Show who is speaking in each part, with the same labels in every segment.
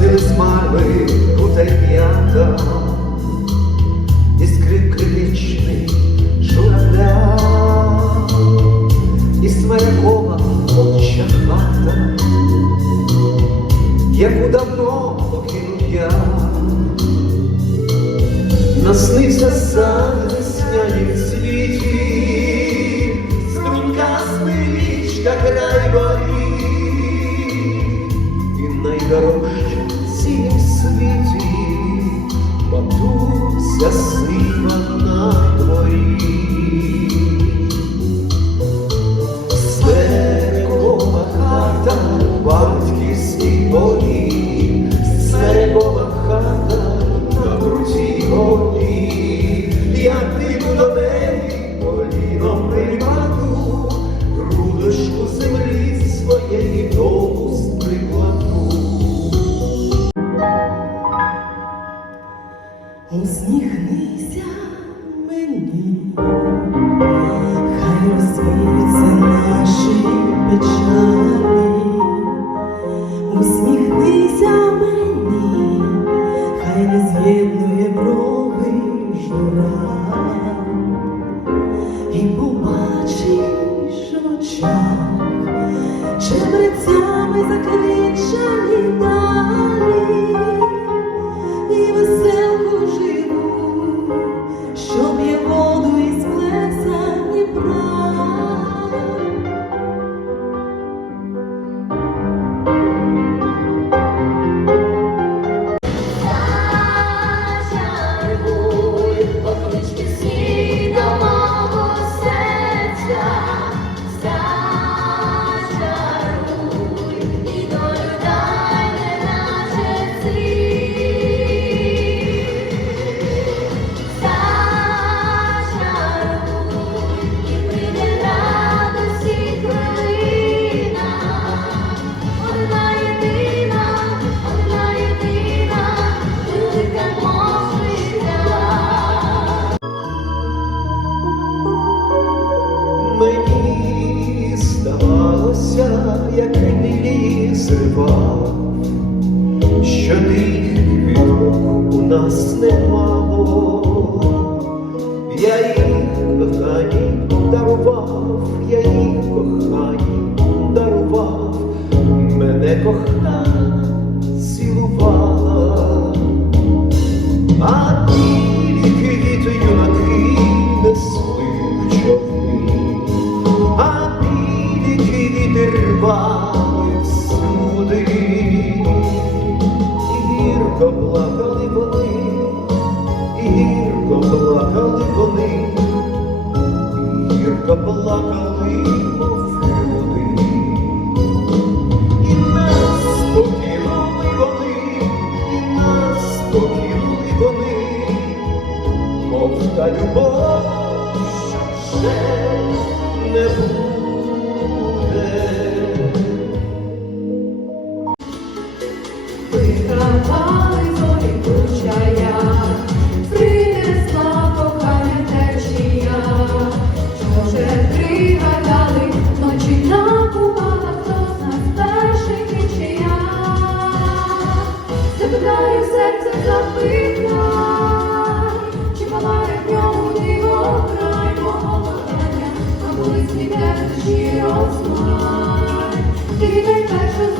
Speaker 1: Пусти смари буде п'ята, і скрипки вічний журавля, і смеркова оча хата, яку давно покинув я, наснився сад.
Speaker 2: усміхнися мені. стрибав, що
Speaker 1: тих квіток у нас немало, я їх кохані дарував, я їх кохані дарував, мене коха цілувала, а ти, квіти юнаки. та плакали мов люди, і нас покинули вони, і нас покинули вони, мов та любов, що вже не буде.
Speaker 2: Give me that passion.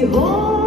Speaker 1: і.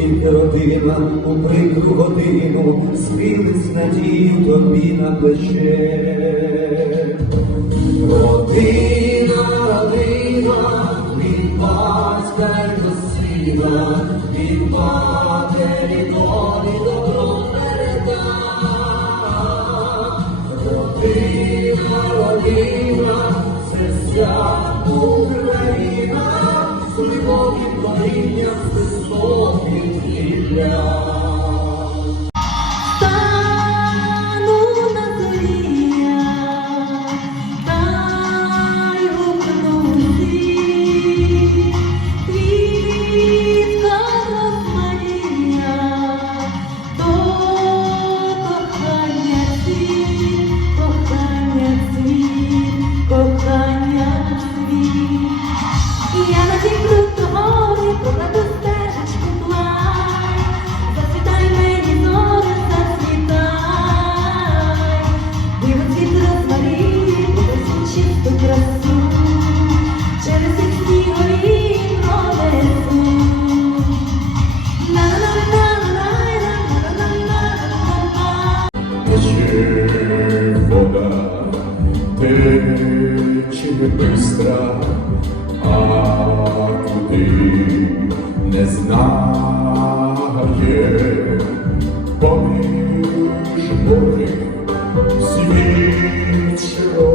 Speaker 1: тільки родина у прикру годину Спілись надію тобі на плече. Родина, родина, від батька й до сина, від матері долі добро переда. Родина, родина, це свято Україна, з любові коріння, з
Speaker 3: Yeah. без страх, а куди не знає, поміж болі світ широкий.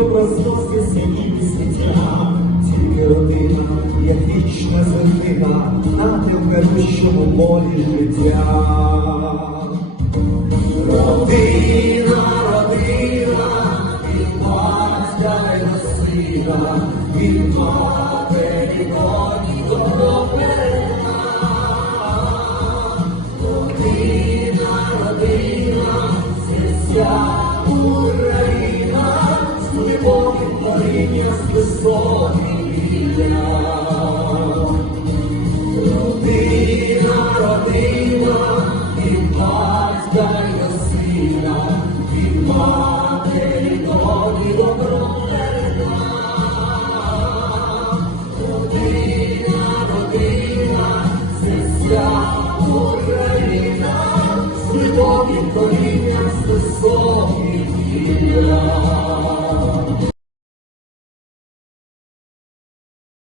Speaker 1: образності світлі світла, тільки родина, як вічна зернина, на невгадущому полі життя. Родина, родина, від батька не сина, від матері Бога. Padre, no olvido.